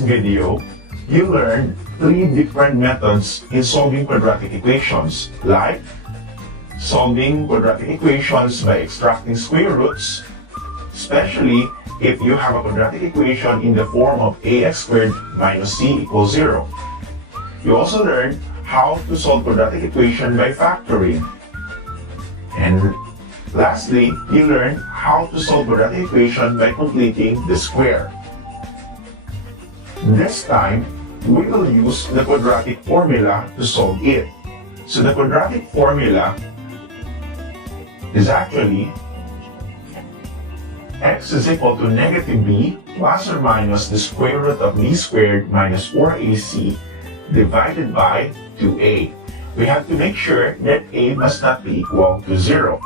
video, you learned 3 different methods in solving quadratic equations, like solving quadratic equations by extracting square roots, especially if you have a quadratic equation in the form of ax squared minus c equals 0. You also learned how to solve quadratic equation by factoring. And lastly, you learned how to solve quadratic equation by completing the square. This time, we will use the quadratic formula to solve it. So the quadratic formula is actually x is equal to negative b plus or minus the square root of b squared minus 4ac divided by 2a. We have to make sure that a must not be equal to 0.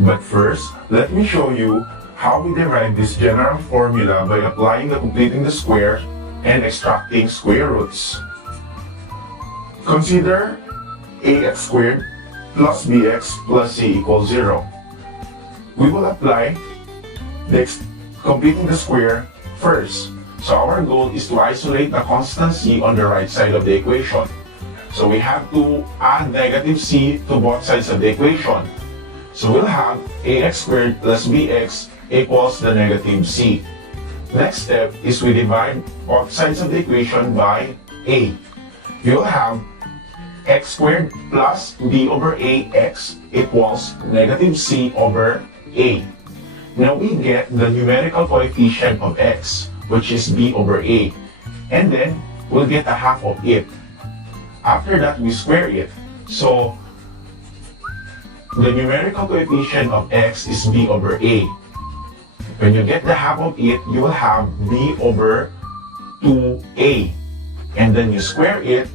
But first, let me show you how we derive this general formula by applying the completing the square and extracting square roots. Consider ax squared plus bx plus c equals 0. We will apply completing the square first. So our goal is to isolate the constant c on the right side of the equation. So we have to add negative c to both sides of the equation. So we'll have ax squared plus bx equals the negative c. Next step is we divide both sides of the equation by a. You'll have x squared plus b over ax equals negative c over a. Now we get the numerical coefficient of x, which is b over a, and then we'll get a half of it. After that, we square it. So the numerical coefficient of x is b over a. When you get the half of it, you will have b over 2a. And then you square it,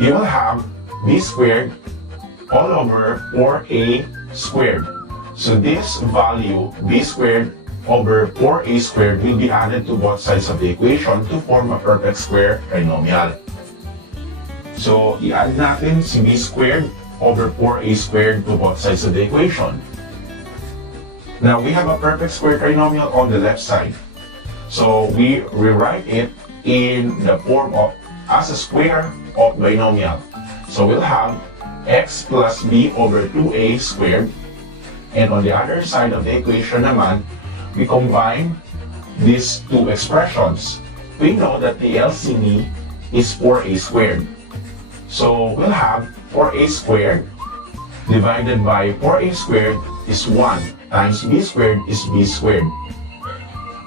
you will have b squared all over 4a squared. So this value, b squared over 4a squared, will be added to both sides of the equation to form a perfect square trinomial. So i-add natin si b squared over 4a squared to both sides of the equation. Now we have a perfect square trinomial on the left side. So we rewrite it in the form of as a square of binomial. So we'll have x plus b over 2a squared. And on the other side of the equation naman, we combine these two expressions. We know that the LCD is 4a squared. So we'll have 4a squared divided by 4a squared is 1 times b squared is b squared.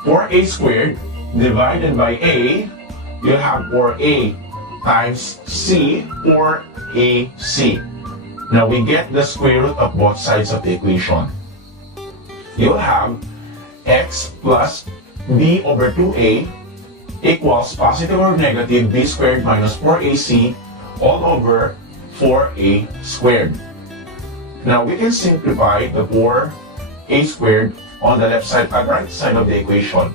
4a squared divided by a, you'll have 4a times c, 4ac. Now we get the square root of both sides of the equation. You'll have x plus b over 2a equals positive or negative b squared minus 4ac all over 4a squared. Now we can simplify the 4a squared on the left side and right side of the equation.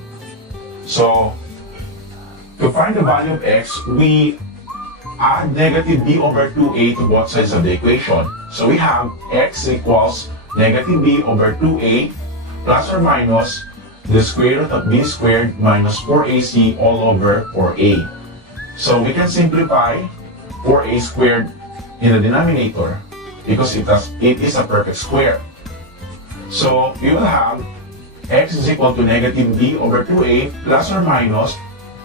So to find the value of x, we add negative b over 2a to both sides of the equation. So we have x equals negative b over 2a plus or minus the square root of b squared minus 4ac all over 4a. So we can simplify 4a squared in the denominator because it is a perfect square. So we will have x is equal to negative b over 2a plus or minus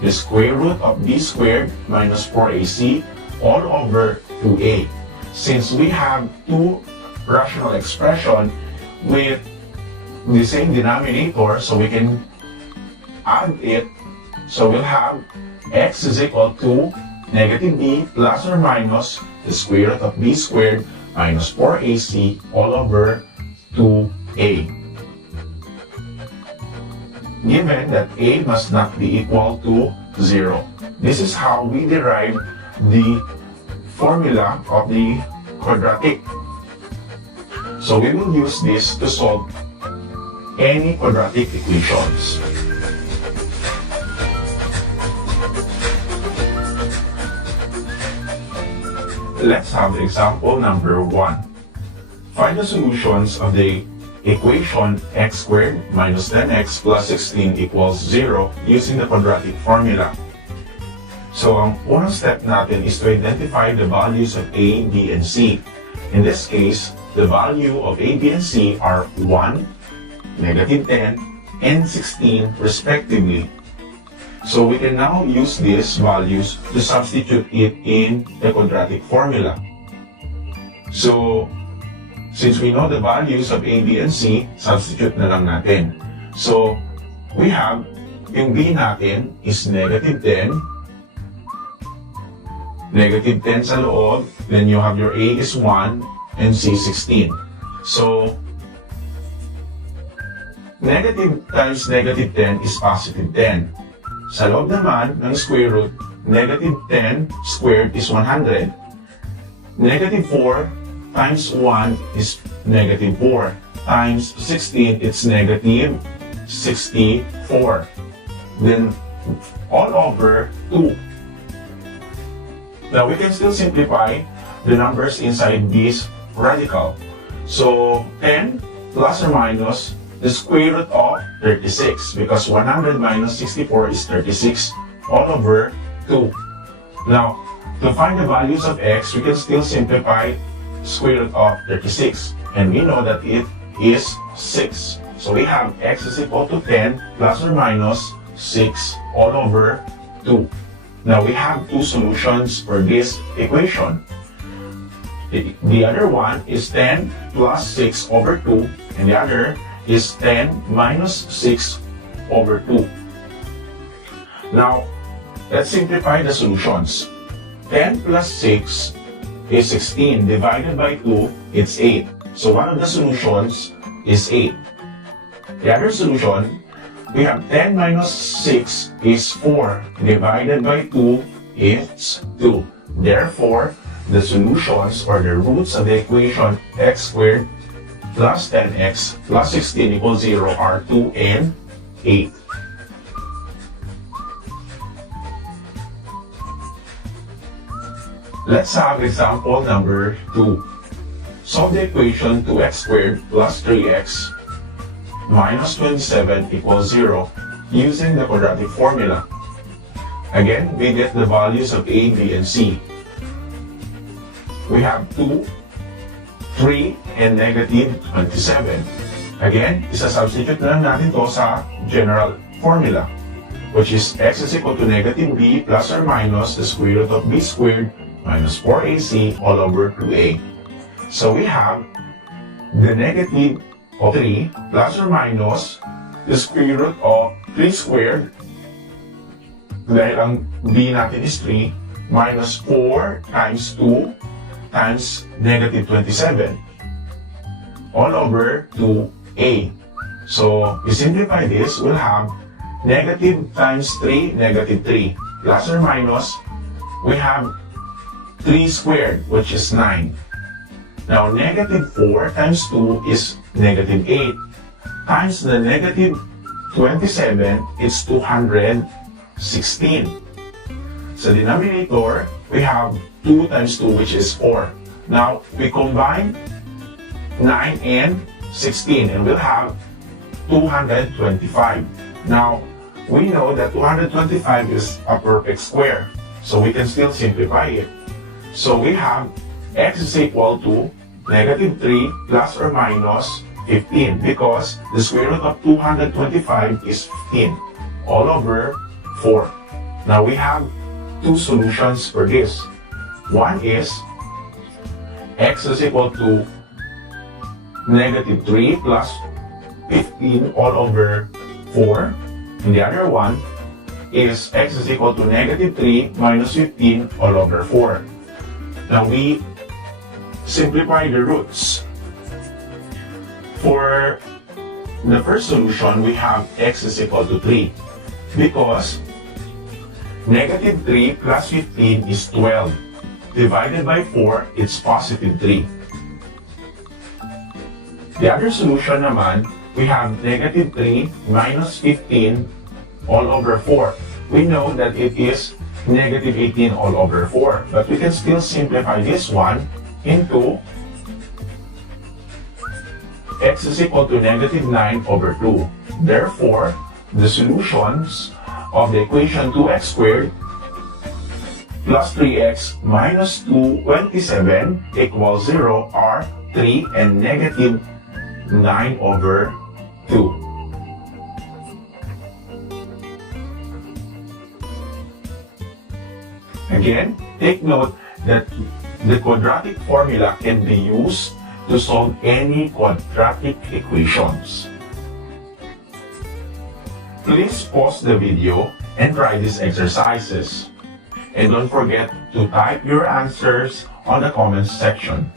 the square root of b squared minus 4ac all over 2a. Since we have two rational expressions with the same denominator, so we can add it. So we'll have x is equal to negative b plus or minus the square root of b squared minus 4ac all over 2a. Given that a must not be equal to 0. This is how we derive the formula of the quadratic. So we will use this to solve any quadratic equations. Let's have example number 1. Find the solutions of the equation x squared minus 10x plus 16 equals 0 using the quadratic formula. So ang unang step natin is to identify the values of a, b, and c. In this case, the value of a, b, and c are 1, negative 10, and 16 respectively. So we can now use these values to substitute it in the quadratic formula. So, since we know the values of a, b, and c, substitute na lang natin. So, we have, yung b natin is negative 10, negative 10 sa loob, then you have your a is 1, and c 16. So, negative times negative 10 is positive 10. Sa loob naman ng square root, negative 10 squared is 100. Negative 4 times 1 is negative 4. Times 16, it's negative 64. Then, all over 2. Now, we can still simplify the numbers inside this radical. So, 10 plus or minus the square root of 36 because 100 minus 64 is 36 all over 2. Now, to find the values of x, we can still simplify square root of 36. And we know that it is 6. So, we have x is equal to 10 plus or minus 6 all over 2. Now, we have two solutions for this equation. The other one is 10 plus 6 over 2, and the other is 10 minus 6 over 2. Now, let's simplify the solutions. 10 plus 6 is 16. Divided by 2, it's 8. So, one of the solutions is 8. The other solution, we have 10 minus 6 is 4. Divided by 2 is 2. Therefore, the solutions or the roots of the equation x squared plus 10x plus 16 equals 0 are 2 and 8. Let's have example number 2. Solve the equation 2x squared plus 3x minus 27 equals 0 using the quadratic formula. Again, we get the values of a, b, and c. We have 2, 3, and negative 27. Again, isa-substitute na lang natin to sa general formula, which is x is equal to negative b plus or minus the square root of b squared minus 4ac all over 2a. So we have the negative of 3 plus or minus the square root of 3 squared, dahil ang b natin is 3, minus 4 times 2 times negative 27 all over 2a. So, we simplify this, we'll have negative times 3, negative 3, plus or minus, we have 3 squared, which is 9. Now, negative 4 times 2 is negative 8. Times the negative 27, it's 216. Sa denominator, we have 2 times 2, which is 4. Now, we combine 9 and 16, and we'll have 225. Now, we know that 225 is a perfect square, so we can still simplify it. So, we have x is equal to negative 3 plus or minus 15 because the square root of 225 is 15 all over 4. Now we have two solutions for this. One is x is equal to negative 3 plus 15 all over 4. And the other one is x is equal to negative 3 minus 15 all over 4. Now we simplify the roots. For the first solution, we have x is equal to 3 because negative 3 plus 15 is 12. Divided by 4, it's positive 3. The other solution naman, we have negative 3 minus 15 all over 4. We know that it is negative 18 all over 4, but we can still simplify this one into x is equal to negative 9 over 2. Therefore, the solutions of the equation 2x squared plus 3x minus 227 equals 0 are 3 and negative 9 over 2. Again, take note that the quadratic formula can be used to solve any quadratic equations. Please pause the video and try these exercises. And don't forget to type your answers on the comments section.